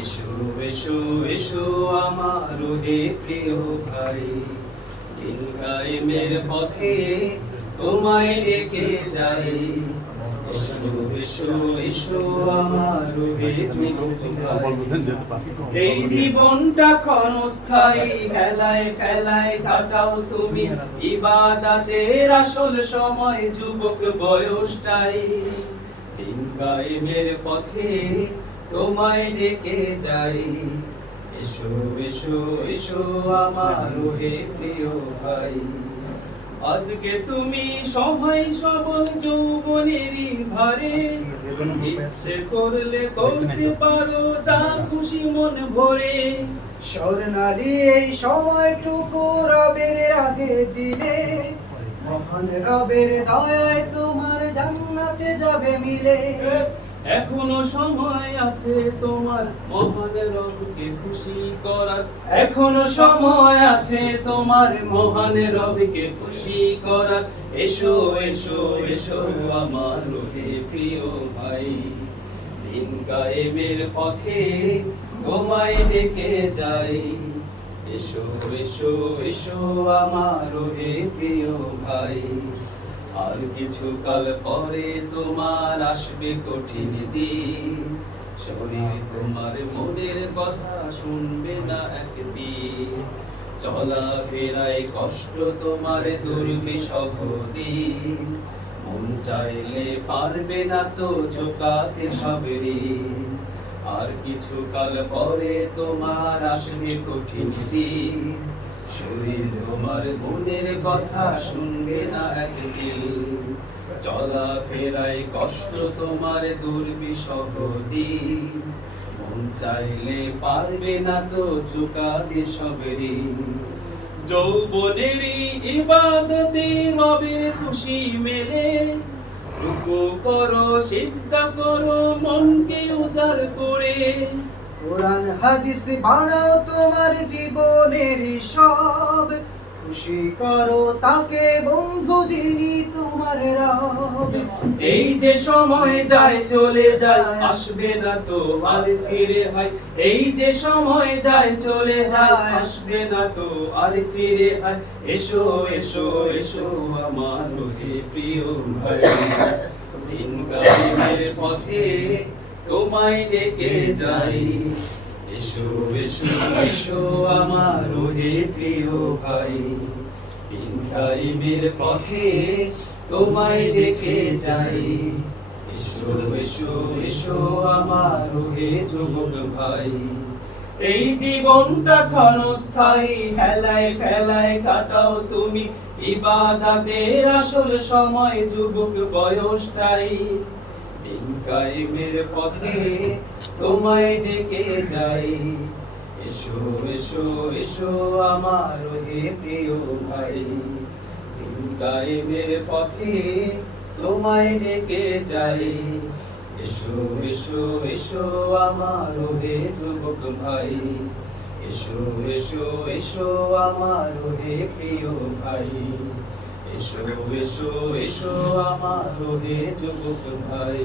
এসো এসো এসো আমার হে প্রিয় ভাই, দিন কায়েমের পথে তোমায় ডেকে যাই। এসো এসো এসো আমার হে যুবক ভাই, এই জীবনটা ক্ষণস্থায়ী, হেলায় ফেলায় কাটাও তুমি ইবাদতের আসল সময় যুবক বয়সটাই। দিন কায়েমের পথে তোমায় ডেকে যাই। এসো এসো এসো আমার হে প্রিয় ভাই, আজকে তুমি সহায় সবল যৌবনেরই ভারে, ইচ্ছে করলে করতে পারো যা খুশি মন ভরে। স্বর্ণালী এই সময়টুকু রবের আগে দিলে, মহান রবের দয়ায় তোমার জান্নাতে যাবে মিলে। এখনো সময় আছে তোমার মহান রবকে খুশি করার, এখনো সময় আছে তোমার মহান রবকে খুশি করার। এসো এসো এসো আমার হে প্রিয় ভাই, দিন কায়েমের পথে তোমায় ডেকে যাই। এসো এসো এসো আমার হে প্রিয় ভাই, আর কিছু কাল পরে তোমার আসবে কঠিন দিন, শরীর তোমার মনের কথা শুনবে না একদিন। চলা ফেরায় কষ্ট তোমার দুর্বিষহ দিন, মন চাইলে পারবে না তো ঝোকাতে সব ঋণ। আর কিছু কাল পরে তোমার আসবে কঠিন দিন, শরীর তোমার মনের কথা শুনবে না একদিন। চলা ফেরায় কষ্ট তোমার দুর্বিষহ দিন, মন চাইলে পারবে না তো চুকাতে সব ঋণ। যৌবনেরই ইবাদতে রবের খুশি মেলে, রুকু করো সিজদা করো মনকে উজাড় করে। কোরআন হাদিস বানাও তোমার জীবনের সব, খুশি করো তাকে বন্ধু যিনি তোমার রব। এই যে সময় যায় চলে যায় আসবে না তো আর ফিরে হয়, এই যে সময় যায় চলে যায় আসবে না তো আর ফিরে হয়। এসো এসো এসো আমার হে প্রিয় ভাই, দিন কায়েমের পথে তোমায় ডেকে যাই। এসো এসো এসো আমার হে প্রিয় ভাই, দিন কায়েমের পথে তোমায় ডেকে যাই। এসো এসো এসো আমার হে যুবক ভাই, এই জীবনটা ক্ষণস্থায়ী, হেলায় ফেলায় কাটাও তুমি ইবাদতের আসল সময় যুবক বয়সটাই। দিন কায়েমের পথে তোমায় ডেকে যাই। এসো এসো এসো আমার হে প্রিয় ভাই, দিন কায়েমের পথে তোমায় ডেকে যাই। এসো এসো এসো আমার হে যুবক ভাই, এসো এসো এসো আমার হে প্রিয় ভাই, এসো এসো এসো আমার হে যুবক ভাই।